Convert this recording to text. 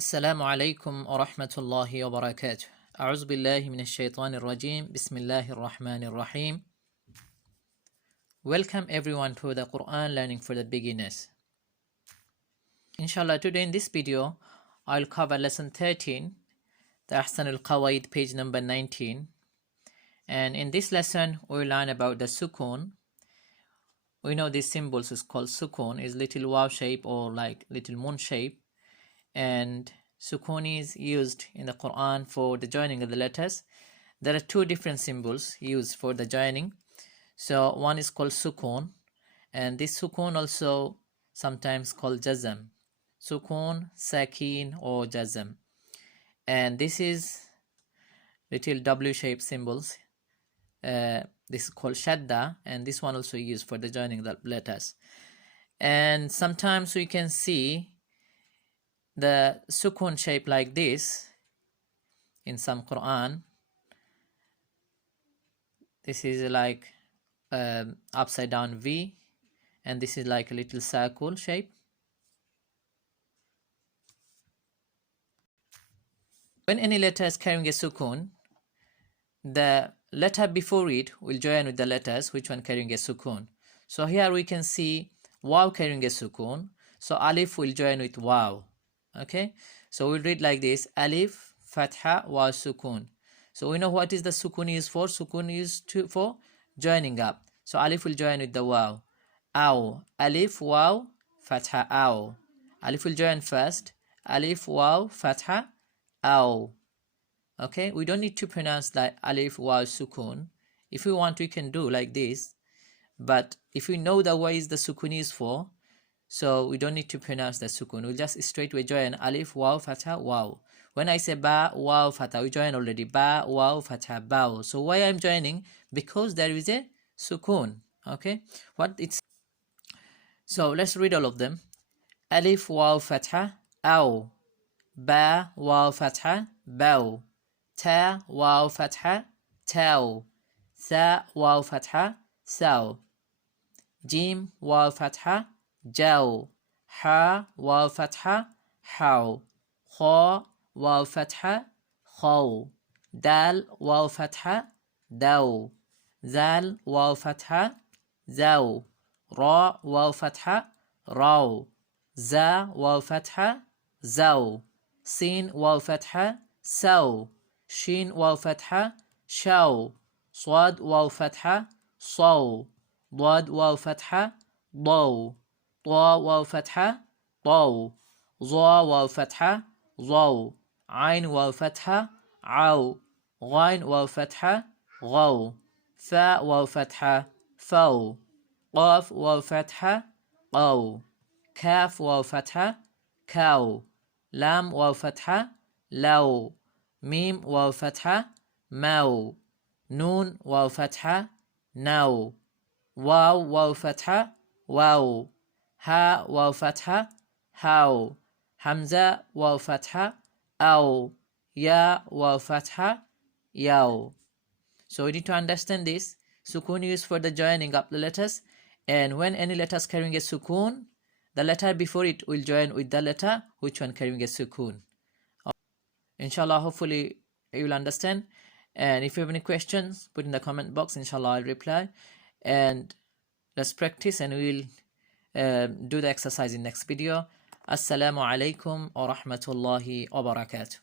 السلام عليكم ورحمة الله وبركاته. أعوذ بالله من الشيطان الرجيم. بسم الله الرحمن الرحيم. Welcome everyone to the Quran learning for the beginners. Inshallah, today in this video I'll cover lesson 13, the Ahsan al-Qawaid, page number 19. And in this lesson we'll learn about the sukun. We know these symbols is called sukun, is little waw shape or like little moon shape. And sukun is used in the Quran for the joining of the letters. There are two different symbols used for the joining. So one is called sukun, and this sukun also sometimes called jazm. Sukun, sakin or jazm. And this is little W-shaped symbols. This is called shadda, and this one also used for the joining of the letters. And sometimes we can see the sukun shape like this in some Quran. This is like upside down V, and this is like a little circle shape. When any letter is carrying a sukun, the letter before it will join with the letters which one carrying a sukun. So here we can see waw carrying a sukun, so alif will join with waw. Okay, so we'll read like this: alif, fatha, waw, sukun. So we know what is the sukun used for. Sukun used for joining up. So alif will join with the waw. Aw, alif, waw, fatha, aw. Alif will join first. Alif, waw, fatha, aw. Okay, we don't need to pronounce like alif, waw, sukun. If we want, we can do like this. But if we know the way is the sukun is for, so we don't need to pronounce the sukun. We'll just straightway join alif, waw, fatha, waw. When I say ba, waw, fatha, we join already. Ba, waw, fatha, baw. So why I'm joining? Because there is a sukun. Okay, what it's. So let's read all of them. Alif, waw, fatha, aw. Ba, waw, fatha, baw. Ta, waw, fatha, taw. Tha, waw, fatha, saw. Jim, waw, fatha, jaw. Ha, waw, fatha, haw. Kha, waw, fatha, khaw. Dal, waw, fatha, daw. Zal, waw, fatha, zaw. Ra, waw, fatha, raw. Za, waw, fatha, zaw. Sin, waw, fatha, saw. Shin, waw, fatha, shaw. Swad, waw, fatha, saw. Dad, waw, fatha, daw. طا واو فتحة طاو. ظا واو فتحة ظاو. عين واو فتحة عاو. غين واو فتحة غاو. فاء واو فتحة فاو. قاف واو فتحة قاو. كاف واو فتحة كاو. لام واو فتحة لاو. ميم واو فتحة ماو. نون واو فتحة ناو. واو واو فتحة واو. Ha, waw, fatha, how. Hamza, waw, fatha, aw. Ya, waw, fatha, yaw. So we need to understand this. Sukun used for the joining up the letters, and when any letters carrying a sukun, the letter before it will join with the letter which one carrying a sukun. Inshallah, hopefully you will understand. And if you have any questions, put in the comment box. Inshallah, I'll reply. And let's practice, and we'll do the exercise in next video. Assalamu alaikum wa rahmatullahi wa barakatuh.